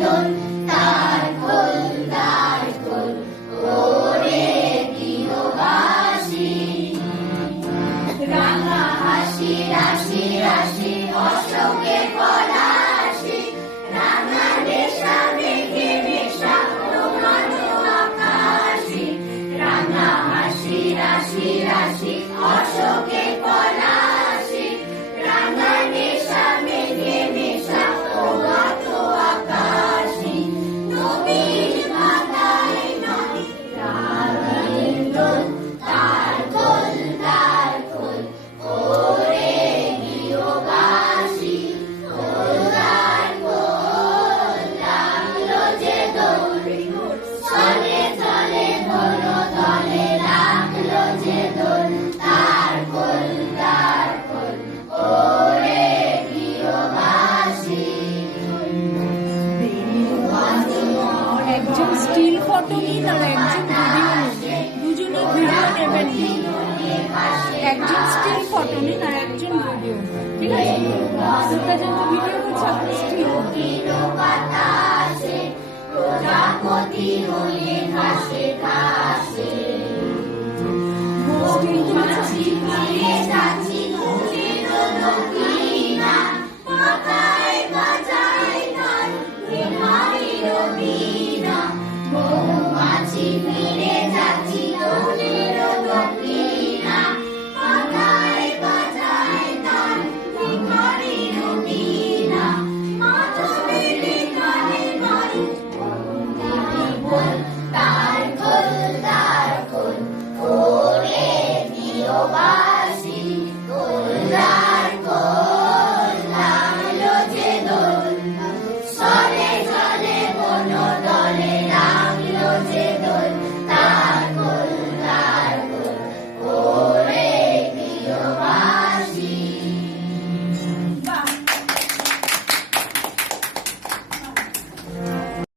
দোল তার খোল তার খোল ওরে গৃহবাসী রাঙা হাসি রাশি রাশি অশোকে পলাশি রাঙা রেশা মেঘে মেশা প্রমাণ আকাশি রাঙা হাসি রাশি রাশি অশোকে পলাশি রাঙা রেশা মেঘে মেশা প্রমাণ আকাশি নবীন মাতায় নয় রাগের দোল তার খোল তার খোল ওরে গৃহবাসী খোল তার খোল লাগলো যে দোল চলে চলে বলো দলে লাগলো যে দোল তার খোল তার খোল ওরে গৃহবাসী একজন স্টিল ফটো নিন আর একজন ভিডিও নিন, দুজনেই ভিডিও নেবেন। একজন স্টিল ফটো নিন আর একজন ভিডিও, ঠিক আছে? দুটা জন তো ভিডিও করছে, আপনি স্টিল। বাতাসে প্রজাপতি হয়ে ঘাসে ঘাসে মৌমাছি দিয়ে যাচ্ছি নদীর দক্ষিণা মাথায় বাজায় তার বিহারীর বীণা মৌমাছি